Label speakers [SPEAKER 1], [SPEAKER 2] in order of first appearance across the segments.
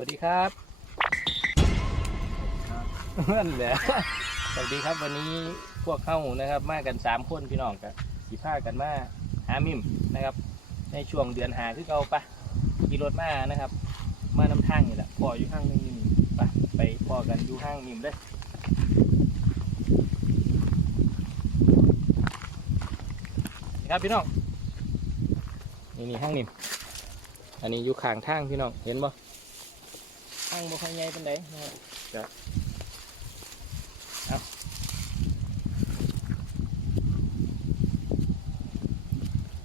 [SPEAKER 1] วัสดีครับนั่นแหละสวัสดีครับวันนี้พวกเข้านะครับ มากันสามคนพี่น้องกับสีผ้ากันมาหามิมนะครับ ในช่วงเดือนหาคือเก่าปะขี่รถมานะครับ มาน้ำทางนี่แหละพออยู่ห้างนึงนี่ปะไปพอกันอยู่ห้างมิมเลยครับพี่น้องนี่นี่ห้างมิมอันนี้อยู่ข้างทางพี่น้องเห็นบ่ ห้างบ่ค่อยใหญ่ปานใดนะครับจ้ะเอา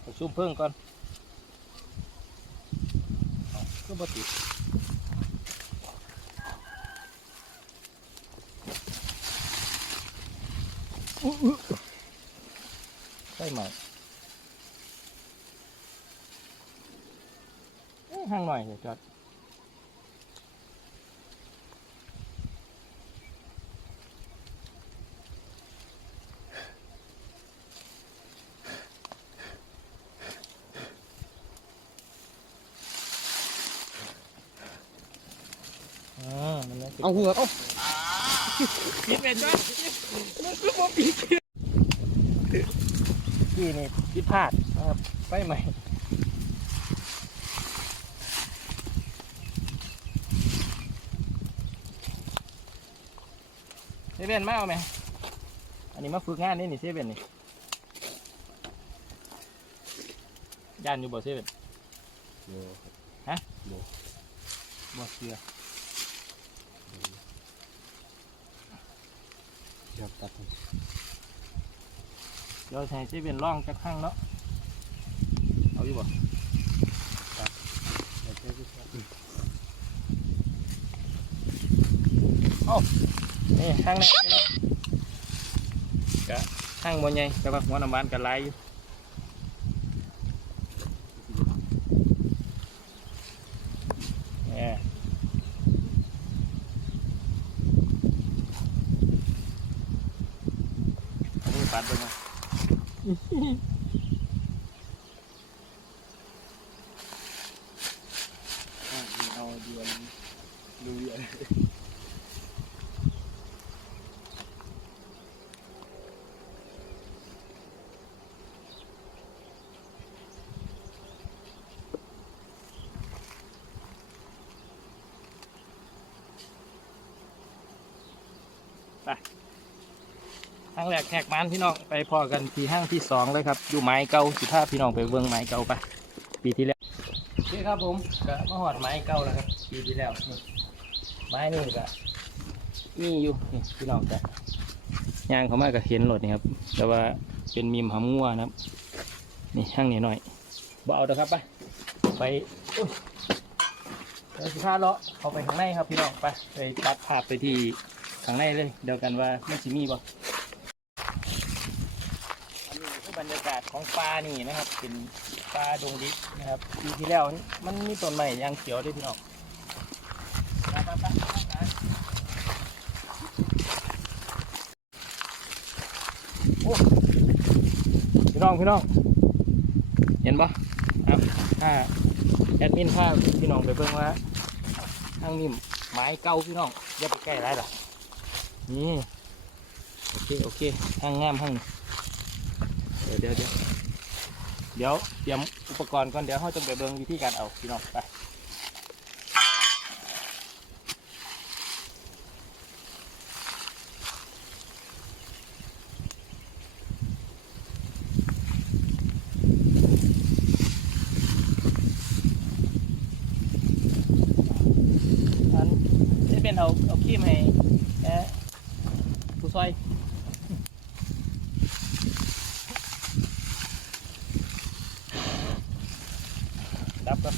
[SPEAKER 1] เอาซุ่มเพิ่งก่อนก็บ่ติดใช่ไหมเอ้ยห่างหน่อยเดี๋ยวจอด อ่ามันน่าจะ
[SPEAKER 2] เอาหัวเอา
[SPEAKER 1] ปิดเป็นจ้ะมันคือบ่ปิดที่นี่พิดพลาดนะครับไฟใหม่เซเว่นมาเอาไหมอันนี้มาฝึกงานนี่นี่เซเว่นนี่ย่านอยู่บ่เซเว่น
[SPEAKER 2] โล
[SPEAKER 1] ฮะ
[SPEAKER 2] โล
[SPEAKER 1] บ่เสือ
[SPEAKER 2] ดี๋ยวตัด
[SPEAKER 1] เดี๋ยวใช้เซเป็นร่องจะข้างเนาะเอาอยู่บ่ตัด
[SPEAKER 2] เดี๋ยวใช้ที่ตัดโอ้
[SPEAKER 1] นี่ข้างแรกพี่น้องกะข้างบนไงกระบะหัวน้ำบานกระไรอยู่ เอามือปัดไปมา
[SPEAKER 2] อะมีเอาดวนดูใหญ่
[SPEAKER 1] ข้างแรกแหกมันพี่น้องไปพอกันที่ห้างที่สองเลยครับอยู่ไม้เก่าสิพาพี่น้องไปเบิ้งไม้เก่าไปปีที่แล้วนี่ครับผมก็มาหอดไม้เก่าแล้วครับปีที่แล้วนี่ไม้นี่ก็มีอยู่นี่พี่น้องจ้ะย่างเขามาก็เห็นรถนี่ครับ แต่ว่าเป็นมีมหำงัวนะครับ นี่ห้างนี้หน่อยบ่เอาเด้อครับไปไปเดี๋ยวสิพาเลาะเข้าไปข้างในครับพี่น้องไปไปตัดภาพไปที่ข้างในเลย เดียวกันว่าไม่สิมีบ่ อันนี้คือบรรยากาศ ของปลานี่นะครับ เป็นปลาดงดิบนะครับปีที่แล้วมันมีต้นไม้ยางเขียวด้วยพี่น้องพี่น้องพี่น้อง เห็นปะอะถ้าแอดมินพาพี่น้องไปเบิ่งว่าทางนี้ไม้เก่าพี่น้องอย่าไปใกล้ไรล่ะนี่โอเคโอเคทางงามทางนี้ ดี๋ยวเดี๋ยวเดี๋ยวเดี๋ยวเตรียมอุปกรณ์ก่อนเดี๋ยวเขาจะไปเบิ่งวิธีการเอาพี่น้องไปอันนี่เป็นเอาเอาขี้มให้ผู้ซอย ดับก่อน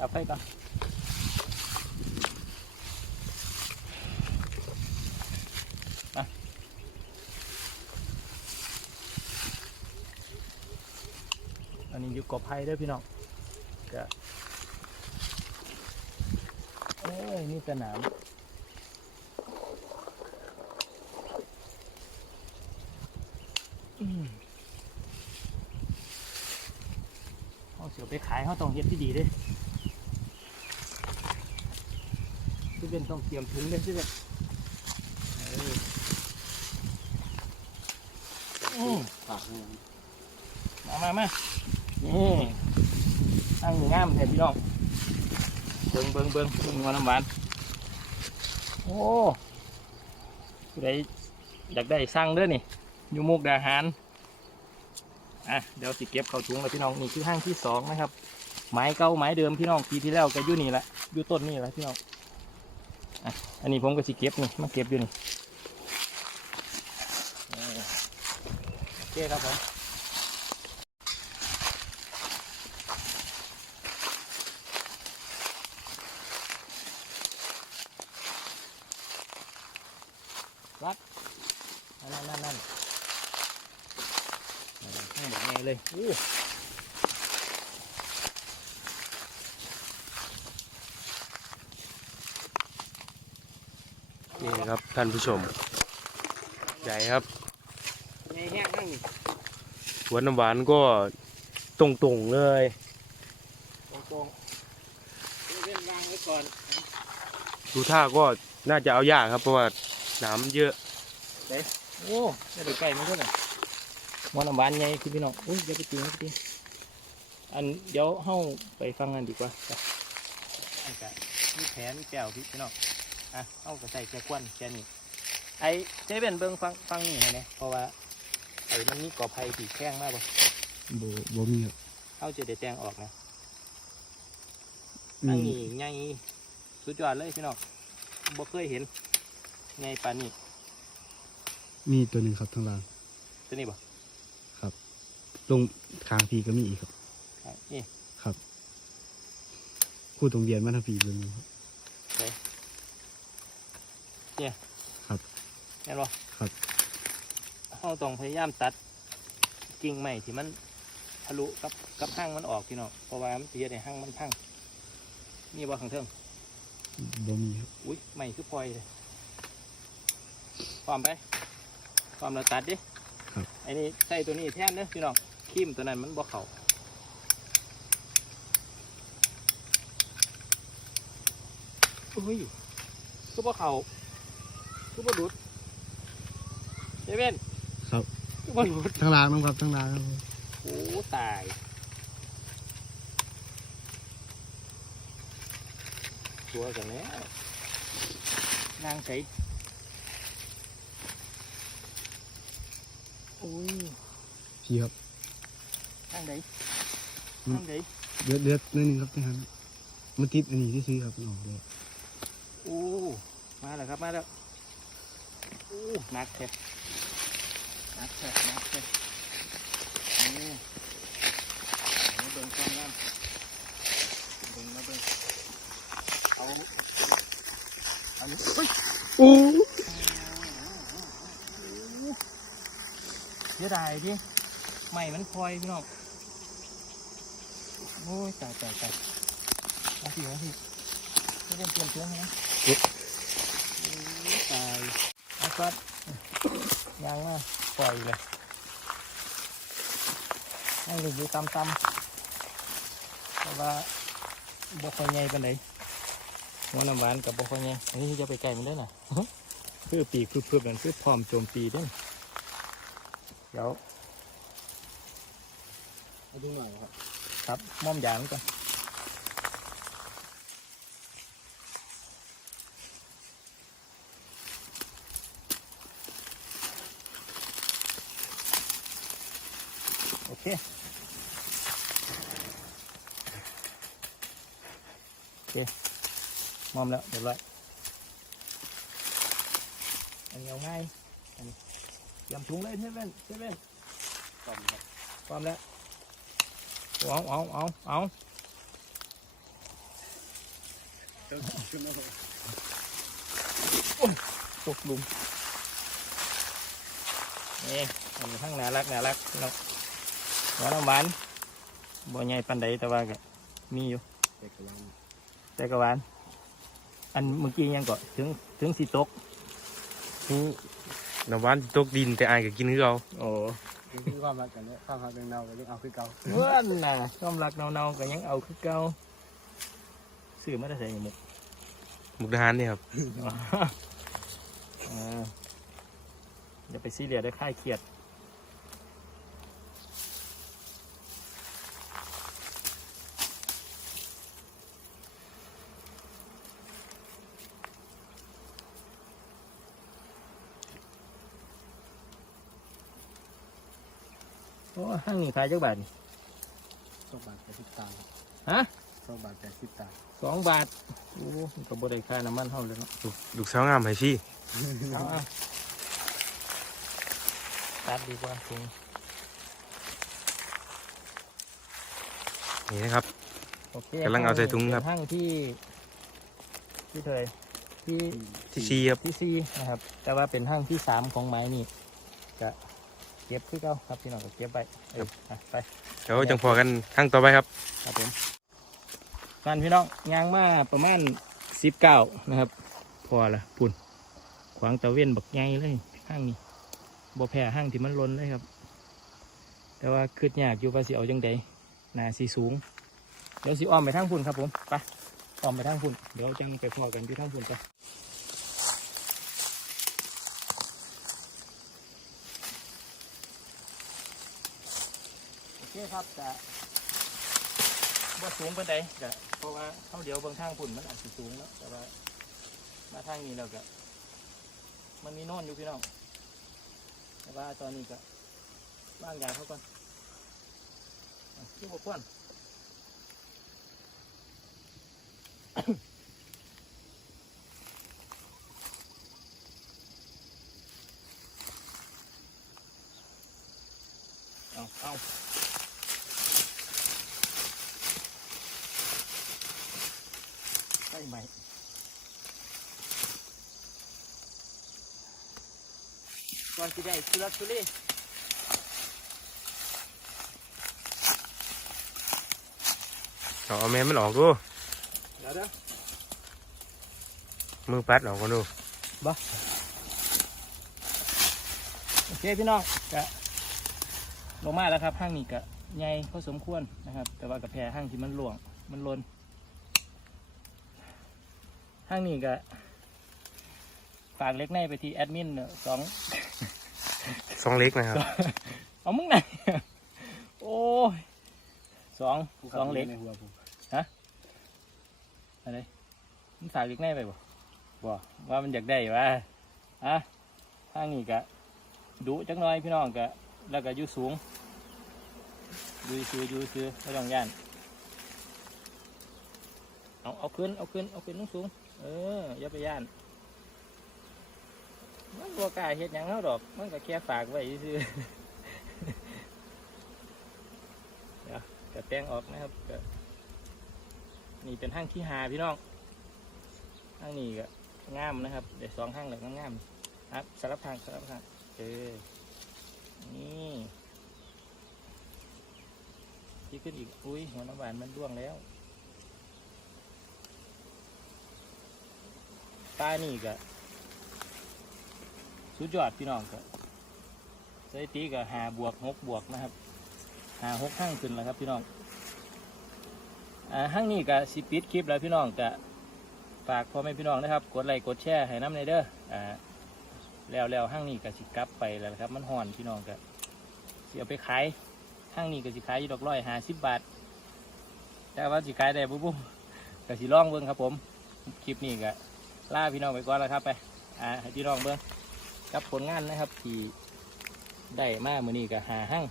[SPEAKER 1] ดับไฟก่อนมา อันนี้อยู่กบไผ่ด้วยพี่น้องก็เอ้ยนี่สนามเขาเสียวไปขายเขาต้องเฮ็ดที่ดีเด้เป็นต้องเตรียมถุงเลยใช่ไหมเอออืม
[SPEAKER 2] ปากเนี่ย
[SPEAKER 1] มามามา นี่ตั้งงามแท้พี่น้องเบิ่งเบิ่งเบิ่งเบิงหัวน้ำหวานโอ้ผู้ใดอยากได้สั่งเด้อนี่อยู่มุกดาหารอะเดี๋ยวสิเก็บเข้าถุงแล้วพี่น้องนี่คือห้างที่สองนะครับไม้เก่าไม้เดิมพี่น้องปีที่แล้วก็อยู่นี่แหละอยู่ต้นนี่แหละพี่น้องอะอันนี้ผมก็สิเก็บนี่มาเก็บอยู่นี่เออโอเคครับผม นั่นนั่นนั่นให้หมดไงเลยอู้
[SPEAKER 2] นี่ครับท่านผู้ชม ใหญ่ครับ
[SPEAKER 1] ไงแห้งนั่ง
[SPEAKER 2] หัวน้ำหวานก็ตรงๆเลย
[SPEAKER 1] ตรงตรงๆเล่นวางไว้ก่อน
[SPEAKER 2] ดูท่าก็น่าจะเอายากครับเพราะว่าน้ำเยอะ
[SPEAKER 1] โอ้จะไปใกล้มันก็เลย มันน้ำหวานไงคือพี่น้องอุ้ยอย่าไปตีอย่าไปตีอันเดี๋ยวเฮ้าไปฟังกันดีกว่าไปอันกะมีแผนแก้วพี่พี่น้องอะเฮ้าก็ใส่แค่ควันแค่นี้ไอ้เจเวนเบิ้งฟังฟังนี่ไงเพราะว่าไอ้มันมีกอไผ่ตีแข้งมากบ่
[SPEAKER 2] บ่บ่มีครับ
[SPEAKER 1] เขาจะได้แตงออกนะอันนี้ใหญ่สุดยอดเลยพี่น้องบ่เคยเห็นใหญ่ปานนี้
[SPEAKER 2] มีตัวหนึ่งครับทางล่าง
[SPEAKER 1] ตัวนี้บ่
[SPEAKER 2] ลงคางพีก็มีอีกครับ
[SPEAKER 1] อะนี่
[SPEAKER 2] คู่ตรงเวียนมาทางพีเลยครับ
[SPEAKER 1] แม่นบ่
[SPEAKER 2] ครับ
[SPEAKER 1] เขาต้องพยายามตัดกิ่งใหม่ที่มันทะลุกับกับห้างมันออกพี่น้องเพราะว่ามันสิเฮ็ดให้ห้างมันพังนี่บ่ข้างเทิง
[SPEAKER 2] บ่มีครับ
[SPEAKER 1] อุ้ยใหม่คือปล่อยเลยพร้อมไปพร้อมแล้วตัดดิ
[SPEAKER 2] ครับ
[SPEAKER 1] ไอ้นี่ใส่ตัวนี้แทนเด้อพี่น้อง ครีมตัวนั้นมันบ่เข้าอุ้ยคือบ่เข้าคือบ่หลุดเจเว่น
[SPEAKER 2] ครับ
[SPEAKER 1] คือบ่หลุด
[SPEAKER 2] ทางลางนะครับทางลางครับ
[SPEAKER 1] โอ้ตายตัวกันแล้วนางใสโอ้ย เพี่
[SPEAKER 2] ครับ
[SPEAKER 1] ทางไหน
[SPEAKER 2] อืม
[SPEAKER 1] ทางไหน
[SPEAKER 2] เดือดเดือดนิดนึงครับทางนั้นมาติดอันนี้ที่ซื้อครับออกเลย
[SPEAKER 1] โอ้มาแล้วครับมาแล้วโอ้หนักแท้หนักแท้หนักแท้นี่เอาเบิ่งความงามเบิ่งมาเบิ่งเอาอันนี้เฮ้ย
[SPEAKER 2] โอ้
[SPEAKER 1] เสียดายดิใหม่มันพลอยพี่น้อง โอ้ยตายตายตายมาสิมาสิไม่ได้เตรียมเชื้อนะโอ้ตายอาซัดยางมาปล่อยเลยให้ไปอยู่ตามตำเพราะว่าบ่ค่อยใหญ่ปานใดหัวน้ำหวานกับบ่ค่อยใหญ่อันนี้จะไปไกลมันได้น่ะคือปีกคือเพื่อมันคือพร้อมโจมตีเด้นเดี๋ยว
[SPEAKER 2] เอาดูหน่อยครับ
[SPEAKER 1] ครับม่อมยางก่อนโอเคโอเคมอมแล้วเรียบร้อยอันนี้เอาง่ายอันนี้เตรียมถุงเลยเซเว่นเซเว่น
[SPEAKER 2] ต่อมครับ
[SPEAKER 1] พร้อมแล้ว เอาเอาเอาเอา
[SPEAKER 2] ขึ้นมาครับ
[SPEAKER 1] ตกหลุมนี่อันนี้ข้างน่ารักน่ารักพี่น้องหวานน้ำหวานบ่ใหญ่ปันใดแต่ว่าก็มีอยู่
[SPEAKER 2] เด็กกำลัง
[SPEAKER 1] แต่ก็หวานอันเมื่อกี้ยังก็ถึงถึงสิตก
[SPEAKER 2] นี่น้ำหวานตกดินแต่อายก็กินคือเอา
[SPEAKER 1] โอ้
[SPEAKER 2] คือความรักกันเนี่ยความรักเป็นเนาก็ยังเอาคือเก่า
[SPEAKER 1] เพื่อนน่ะความรักเนาๆก็ยังเอาคือเก่าซื้อมาได้ใส่หมก
[SPEAKER 2] มุกดาหารนี่ครับ
[SPEAKER 1] เอออย่าไปซีเรียสได้ค่ายเครียด โอ้ห้างนี่ขายจักบาทนี่
[SPEAKER 3] สองบาทแปดสิบตังค์
[SPEAKER 1] ฮะ
[SPEAKER 3] สองบาทแปดสิบตังค์
[SPEAKER 1] สองบาทโอ้มันก็บ่ได้ค่าน้ำมันเท่าเลยเนาะ
[SPEAKER 2] ลูกลูกสาวงามให้พี่
[SPEAKER 1] เอาเอาตัดดีกว่าถุง
[SPEAKER 2] นี่นะครับ
[SPEAKER 1] โอเค
[SPEAKER 2] กำลังเอาใส่ถุงครับ
[SPEAKER 1] เป็นห้างที่ ที่เท่าไหรที่
[SPEAKER 2] ที่ซีครับ
[SPEAKER 1] ที่สี่นะครับ แต่ว่าเป็นห้างที่สามของไม้นี่จะ เก็บคือเก่าครับพี่น้องก็เก็บไปเอออะไป
[SPEAKER 2] เดี๋ยวจังพอกันครั้งต่อไปครับ
[SPEAKER 1] ครับผมกันพี่น้องยางมาประมาณสิบเก้านะครับ พอละปุ่นขวางตะเวนบักใหญ่เลยห้างนี้บ่แพ้ห้างที่มันล้นเลยครับ แต่ว่าคืดยากอยู่ว่าสิเอาจังใดหนาสีสูง เดี๋ยวสิอ้อมไปทางพุ่นครับผม ไป อ้อมไปทางพุ่น เดี๋ยวจังไปพอกันที่ทางพุ่นกัน โอเครับจะบ่าสูงปานใดก็เพราะว่าเขาเดี๋ยวบางทางพุ่นมันอาจจะสูงแล้วแต่ว่ามาทางนี้เราก็มันมีน่นอยู่พี่น้องแต่ว่าตอนนี้ก็ว่างยาเขาก่อนที่บกวนเอาเอา ไปใหม่ก่อนที่ได้ทุลักทุเล
[SPEAKER 2] เอาเอาแม่มันออกดู
[SPEAKER 1] เดี๋ยวเด้อ
[SPEAKER 2] มือปัดออกก่อนดู
[SPEAKER 1] โอเคพี่น้องกะลงมาแล้วครับห้างนี้กะใหญ่พอสมควรนะครับ แต่ว่ากับแพรห้างที่มันหลวงมันลนห้างนี้กะฝากเล็กในไปที่แอดมินเนอะสอง
[SPEAKER 2] สองเล็กนะครับ
[SPEAKER 1] เอามึงไหน โอ้ยสองสองเล็ก
[SPEAKER 3] ในหัวผม
[SPEAKER 1] อะไรมันฝากเล็กในไปบ่บ่ว่ามันอยากได้ว่าอะห้างนี้กะดุจักหน้อยพี่น้องกะแล้วก็อยู่สูงอยู่ซื้ออยู่ซื้อไม่ต้องย่านเอาเอาขึ้นเอาขึ้นเอาขึ้นสูงๆ เอออย่าไปย่าน มันบัวกล้าเฮ็ดหยังเขาดอก มันก็แค่ฝากไว้ซื้อเดี๋ยวกระแตงออกนะครับก็นี่เป็นห้างที่หาพี่น้องห้างนี้ก็งามนะครับเดี๋ยวสองห้างเลยงามๆครับสารบทางสารบทางเออนี่ที่ขึ้นอีกอุ้ยหัวน้ำหวานมันร่วงแล้ว ตานี่ก็สุดยอดพี่น้องก็สถิติก็หาบวกหกบวกนะครับหาหกห้างขึ้นแล้วครับพี่น้องอ่าห้างนี้ก็สิปิดคลิปแล้วพี่น้องก็ฝากพ่อแม่พี่น้องนะครับ กดไลค์กดแชร์ให้น้ำในเด้ออ่าแล้วแล้วห้างนี้ก็สิกลับไปแล้วครับ มันห่อนพี่น้องก็สิเอาไปขายห้างนี้ก็สิขายยู่ดอกร้อยหาสิบบาทแต่ว่าสิขายได้ปุ๊บปุ๊บก็สิลองเบิ้งครับผมคลิปนี้ก็ ล่าพี่น้องไปก่อนแล้วครับไปอ่าให้พี่น้องเบิ้งกับผลงานนะครับที่ได้มาเมื่อนี้ก็หาห้าง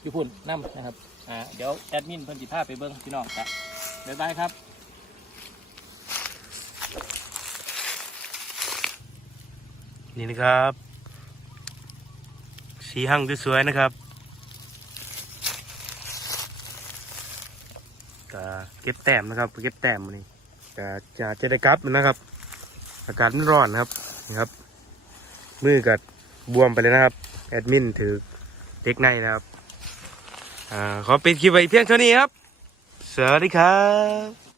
[SPEAKER 1] อยู่พุ่นน้ำนะครับอ่าเดี๋ยวแอดมินเพิ่นสิพาไปเบิ้งพี่น้องครับบ๊ายบายครับ
[SPEAKER 2] นี่นะครับ สีหั่งสวยๆนะครับก็เก็บแต้มนะครับเก็บแต้มมานี่ก็จะจะได้กลับนะครับ อากาศมันร้อนนะครับนี่ครับ มือกัดบวมไปเลยนะครับ แอดมินถือเด็กในนะครับ อ่า ขอปิดคลิปไว้เพียงเท่านี้ครับ สวัสดีครับ